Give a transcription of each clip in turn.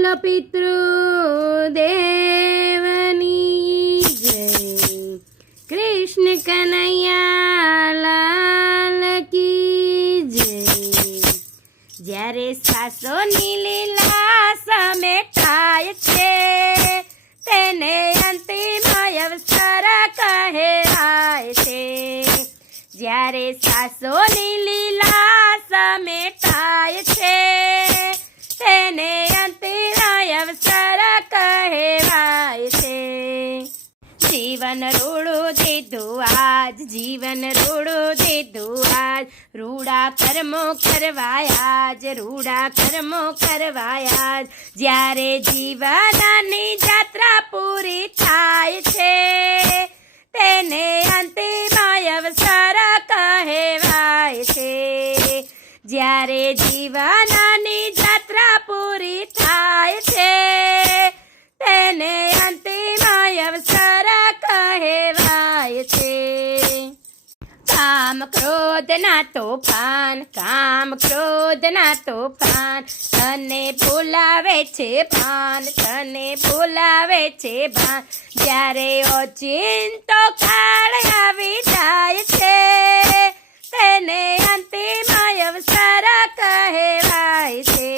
બોલો પિતૃદેવની જય, કૃષ્ણ કનૈયા લાલ કી જય। જ્યારે સાસોની લીલા સમેટાય છે તેને અંતિમ અવસર કહેવાય છે। જ્યારે સાસોની લીલા સમેટાય છે તેને અંતિમ અવસર કહેવાય છે। જીવન રૂડું દીધું આજ, જીવન રૂડું દીધું આજ, રૂડા કર્મો કરવાયા જ, રૂડા કર્મો કરવાયા જ। જ્યારે જીવનની જાત્રા પૂરી થાય છે તેને અંતિમ અવસર કહેવાય છે। જ્યારે જીવનની જાત્રા પૂરી થાય છે તેને અંતિમ અવસર કહેવાય છે। કામ ક્રોધના તોફાન, કામ ક્રોધના તોફાન, તને બોલાવે છે ભાન, તને બોલાવે છે ભાન। જ્યારે ઓચિંતો કાળ આવી જાય છે તેને અંતિમ અવસર કહેવાય છે।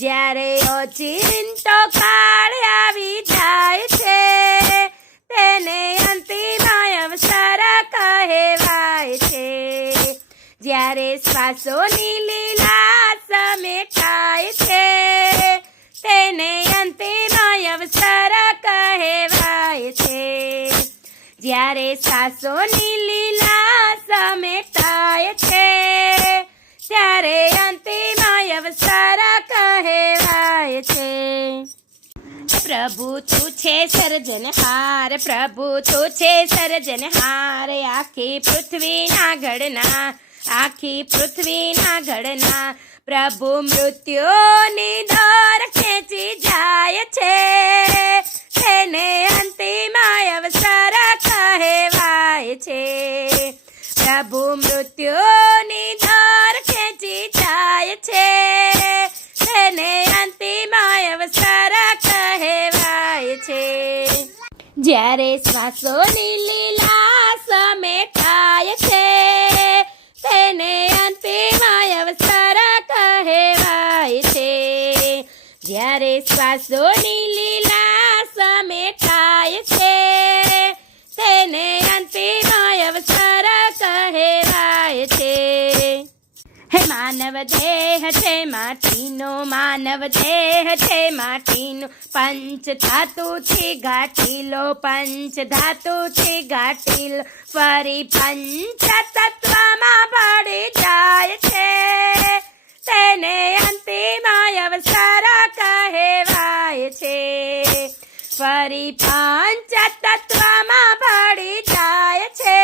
જ્યારે ઓચિંતો કાળ આવી જાય છે તેને અંતિમ અવસર કહેવાય છે। જ્યારે શ્વાસોની લીલા સમેટાય છે તેને અંતિમ અવસર કહેવાય છે। જ્યારે શ્વાસોની લીલા સમેટાય છે ત્યારે અંતિમ અવસર કહેવાય છે। પ્રભુ તું છે સર્જનહાર, પ્રભુ તું છે સર્જનહાર, આખી પૃથ્વીના ઘડના, આખી પૃથ્વીના ઘડના। પ્રભુ મૃત્યુની દોર ખેંચી જાય છે તેને અંતિમ અવસર કહેવાય છે। પ્રભુ મૃત્યુની દોર ખેંચી જાય છે તેને અંતિમ અવસર કહેવાય છે। જ્યારે શ્વાસોની લીલા સમેટાય છે તેને અંતિમ અવસર કહેવાય છે। જ્યારે શ્વાસોની લીલા સમેટાય છે તેને અંતિમ અવસર કહેવાય છે। હે માનવ દેહ છે માટીનો, માનવ દેહ છે માટીનો, પંચ ધાતુથી ગાંઠીલો, પંચ ધાતુથી ગાંઠીલો, ફરી પંચ તત્વમાં ભળી જાય છે તેને અંતિમ અવસર કહેવાય છે। ફરી પંચ તત્વમાં ભળી જાય છે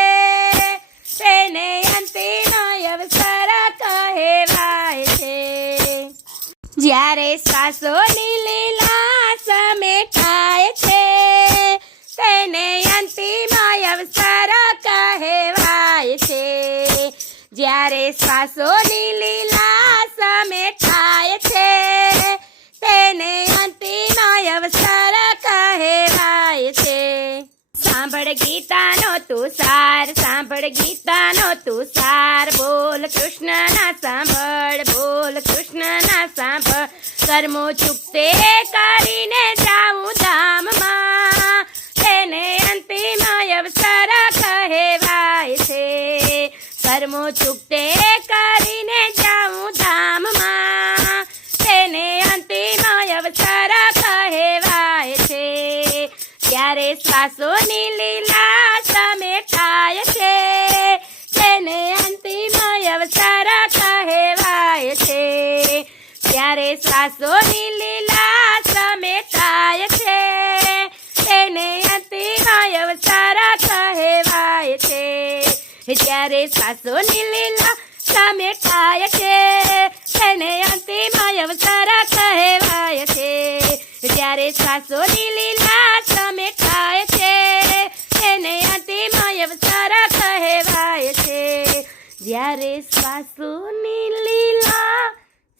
તેને અંતિમ અવસર કહેવાય છે। જ્યારે શ્વાસોની લીલા સમેટાય છે તેને અંતિમ અવસર કહેવાય છે। જ્યારે શ્વાસોની લીલા સમેટાય છે તેને અંતિમ અવસર કહેવાય છે। સાંભળ ગીતાનો તું સાર, સાંભળ ગીતાનો તું સાર, બોલ કૃષ્ણના સાંભળ, બોલ કૃષ્ણના સાંભળ। કર્મો ચૂકતે કરીને જાઉં ધામમાં તેને અંતિમ અવસર કહેવાય છે। કર્મો ચૂકતે કરીને જાઉં ધામમાં તેને અંતિમ અવસર કહેવાય છે। ત્યારે શ્વાસોની લીલા સમેટાય છે તેને અંતિમ અવસર કહેવાય છે। ત્યારે શ્વાસોની લીલા સમેટાય છે તેને અંતિમ અવસર કહેવાય છે। જ્યારે શ્વાસોની લીલા સમેટાય છે તેને અંતિમ અવસર કહેવાય છે। જ્યારે શ્વાસોની લીલા સમેટાય છે તેને અંતિમ અવસર કહેવાય છે। જ્યારે શ્વાસોની લીલા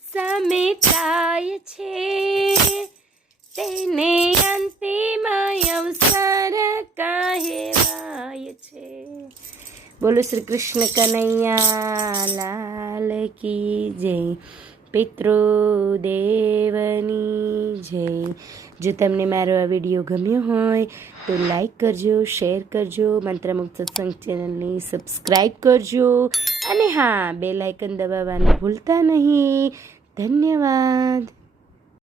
સમેટાય છે। બોલો શ્રી કૃષ્ણ કનૈયા લાલ કી જય. પિતૃદેવની જય. જો તમને મારો આ વિડીયો ગમ્યો હોય તો લાઈક કરજો, શેર કરજો, મંત્રમુગ્ધ સત્સંગ ચેનલને સબસ્ક્રાઈબ કરજો અને હા, બેલ આઇકન દબાવવાનું ભૂલતા નહીં. ધન્યવાદ.